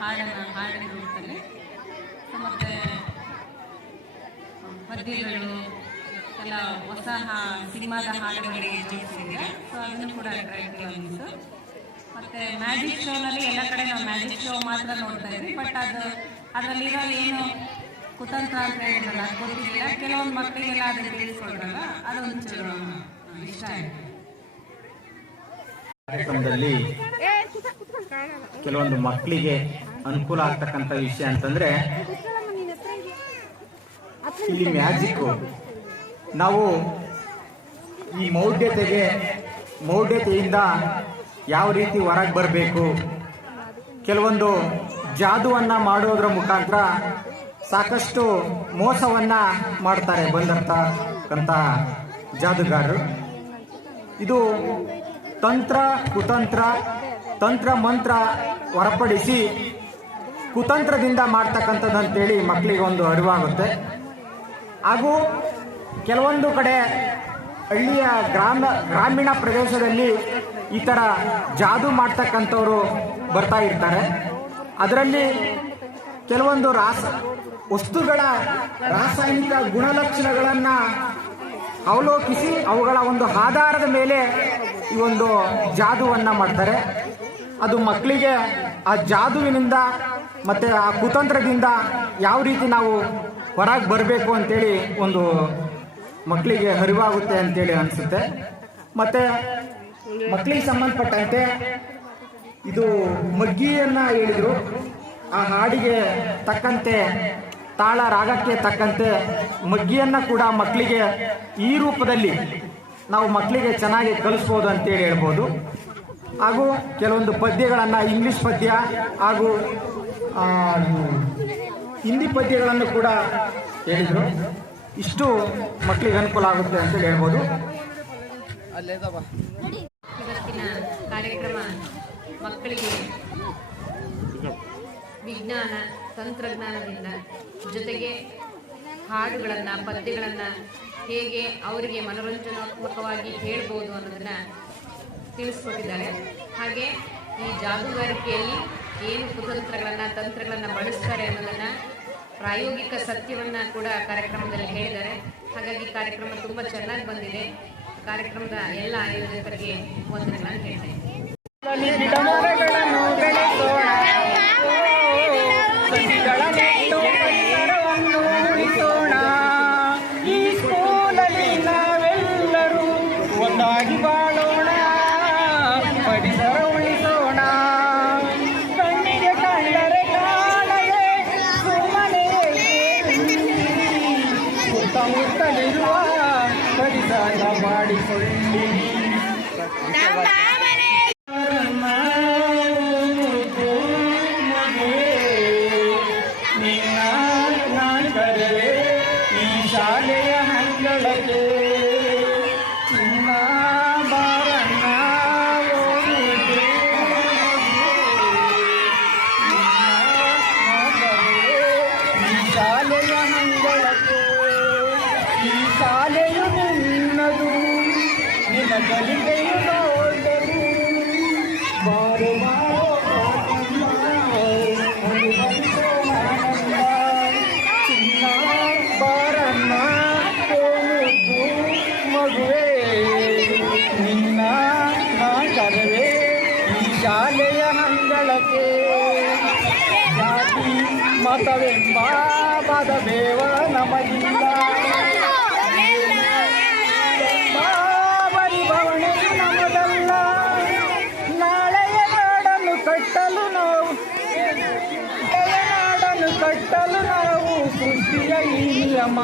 ಹಾಡನ್ನು ಹಾಡಿನ ರೂಪದಲ್ಲಿ ಮತ್ತು ಪದ್ಯಗಳು ಎಲ್ಲ ಹೊಸ ಸಿನಿಮಾದ ಹಾಡುಗಳಿಗೆ ಜೋಡಿಸಿದೆ ಸೊ ಅದನ್ನು ಕೂಡ ಅನಿಸ್ತು ಮತ್ತು ಮ್ಯಾಜಿಕ್ ಶೋನಲ್ಲಿ ಎಲ್ಲ ಕಡೆ ನಾವು ಮ್ಯಾಜಿಕ್ ಶೋ ಮಾತ್ರ ನೋಡ್ತಾ ಇದ್ವಿ. ಬಟ್ ಅದು ಅದರಲ್ಲಿರೋ ಏನು ಕುತಂತ್ರ ಅಂತ ಹೇಳಿದ್ರಲ್ಲ, ಅದು ಗೊತ್ತಿರಲಿಲ್ಲ. ಕೆಲವೊಂದು ಮಕ್ಕಳಿಗೆಲ್ಲ ಅದನ್ನು ತಿಳಿಸ್ಕೊಡ್ರಲ್ಲ ಅದೊಂಚೂರು ಇಷ್ಟ ಆಯಿತು. ಕಾರ್ಯಕ್ರಮದಲ್ಲಿ ಕೆಲವೊಂದು ಮಕ್ಕಳಿಗೆ ಅನುಕೂಲ ಆಗ್ತಕ್ಕಂಥ ವಿಷಯ ಅಂತಂದ್ರೆ ಇಲ್ಲಿ ಮ್ಯಾಜಿಕ್ ನಾವು ಈ ಮೌಢ್ಯತೆಗೆ, ಮೌಢ್ಯತೆಯಿಂದ ಯಾವ ರೀತಿ ಹೊರಗೆ ಬರಬೇಕು? ಕೆಲವೊಂದು ಜಾದುವನ್ನ ಮಾಡೋದ್ರ ಮುಖಾಂತರ ಸಾಕಷ್ಟು ಮೋಸವನ್ನ ಮಾಡ್ತಾರೆ ಬಂದಿರ್ತಕ್ಕಂಥ ಜಾದುಗಾರರು. ಇದು ತಂತ್ರ, ಕುತಂತ್ರ ತಂತ್ರ ಮಂತ್ರ ಹೊರಪಡಿಸಿ ಕುತಂತ್ರದಿಂದ ಮಾಡ್ತಕ್ಕಂಥದ್ದು ಅಂತೇಳಿ ಮಕ್ಕಳಿಗೆ ಒಂದು ಅರಿವಾಗುತ್ತೆ. ಹಾಗೂ ಕೆಲವೊಂದು ಕಡೆ ಹಳ್ಳಿಯ ಗ್ರಾಮ, ಗ್ರಾಮೀಣ ಪ್ರದೇಶದಲ್ಲಿ ಈ ಥರ ಜಾದು ಮಾಡ್ತಕ್ಕಂಥವ್ರು ಬರ್ತಾ ಇರ್ತಾರೆ. ಅದರಲ್ಲಿ ಕೆಲವೊಂದು ರಾಸ, ವಸ್ತುಗಳ ರಾಸಾಯನಿಕ ಗುಣಲಕ್ಷಣಗಳನ್ನು ಅವಲೋಕಿಸಿ ಅವುಗಳ ಒಂದು ಆಧಾರದ ಮೇಲೆ ಈ ಒಂದು ಜಾದುವನ್ನು ಮಾಡ್ತಾರೆ. ಅದು ಮಕ್ಕಳಿಗೆ ಆ ಜಾದುವಿನಿಂದ ಮತ್ತು ಆ ಕುತಂತ್ರದಿಂದ ಯಾವ ರೀತಿ ನಾವು ಹೊರಗೆ ಬರಬೇಕು ಅಂತೇಳಿ ಒಂದು ಮಕ್ಕಳಿಗೆ ಅರಿವಾಗುತ್ತೆ ಅಂತೇಳಿ ಅನಿಸುತ್ತೆ. ಮತ್ತು ಮಕ್ಕಳಿಗೆ ಸಂಬಂಧಪಟ್ಟಂತೆ ಇದು ಮಗ್ಗಿಯನ್ನು ಹೇಳಿದರು. ಆ ಹಾಡಿಗೆ ತಕ್ಕಂತೆ, ತಾಳ ರಾಗಕ್ಕೆ ತಕ್ಕಂತೆ ಮಗ್ಗಿಯನ್ನು ಕೂಡ ಮಕ್ಕಳಿಗೆ ಈ ರೂಪದಲ್ಲಿ ನಾವು ಮಕ್ಕಳಿಗೆ ಚೆನ್ನಾಗಿ ಕಲಿಸ್ಬೋದು ಅಂತೇಳಿ ಹೇಳ್ಬೋದು. ಹಾಗೂ ಕೆಲವೊಂದು ಪದ್ಯಗಳನ್ನು ಇಂಗ್ಲಿಷ್ ಪದ್ಯ ಹಾಗೂ ಹಿಂದಿ ಪದ್ಯಗಳನ್ನು ಕೂಡ ಹೇಳಿದರು. ಇಷ್ಟು ಮಕ್ಕಳಿಗೆ ಅನುಕೂಲ ಆಗುತ್ತೆ ಅಂತ ಹೇಳ್ಬೋದು. ಕಾರ್ಯಕ್ರಮ ಮಕ್ಕಳಿಗೆ ವಿಜ್ಞಾನ, ತಂತ್ರಜ್ಞಾನದಿಂದ ಜೊತೆಗೆ ಹಾಡುಗಳನ್ನು, ಪದ್ಯಗಳನ್ನು ಹೇಗೆ ಅವರಿಗೆ ಮನೋರಂಜನಾತ್ಮಕವಾಗಿ ಹೇಳ್ಬೋದು ಅನ್ನೋದನ್ನು ತಿಳಿಸ್ಕೊಟ್ಟಿದ್ದಾರೆ ಹಾಗೆ ಈ ಜಾದೂಗಾರಿಕೆಯಲ್ಲಿ ಏನು ಕುತಂತ್ರಗಳನ್ನು ತಂತ್ರಗಳನ್ನು ಬಳಸ್ತಾರೆ ಅನ್ನೋದನ್ನು ಪ್ರಾಯೋಗಿಕ ಸತ್ಯವನ್ನು ಕೂಡ ಕಾರ್ಯಕ್ರಮದಲ್ಲಿ ಹೇಳಿದ್ದಾರೆ ಹಾಗಾಗಿ ಕಾರ್ಯಕ್ರಮ ತುಂಬ ಚೆನ್ನಾಗಿ ಬಂದಿದೆ ಕಾರ್ಯಕ್ರಮದ ಎಲ್ಲ ಆಯೋಜಕರಿಗೆ ವಂದನೆಗಳನ್ನು ಹೇಳ್ತೇನೆ ಸುತ್ತಮುತ್ತಲಿರುವ ಪರಿಸರ ಮಾಡಿಕೊಳ್ಳಿ. ಮಗುವೆ ನಿನ್ನ ನಾ ಕರವೆ ಈ ಶಾಲೆಯ ಹಂಗಳಕ್ಕೆ ಜಾತಿ ಮತವೆಂಬ ಪದಬೇವ ನಮಗಿಲ್ಲ ಪರಿಭವನೆಯು ನಮದಲ್ಲ ನಾಳೆಯ ನಾಡನ್ನು ಕಟ್ಟಲು ನಾವು ನಾಡನ್ನು ಕಟ್ಟಲು ನಾವು ಸೃಷ್ಟಿಯ ಈ ನಿಯಮ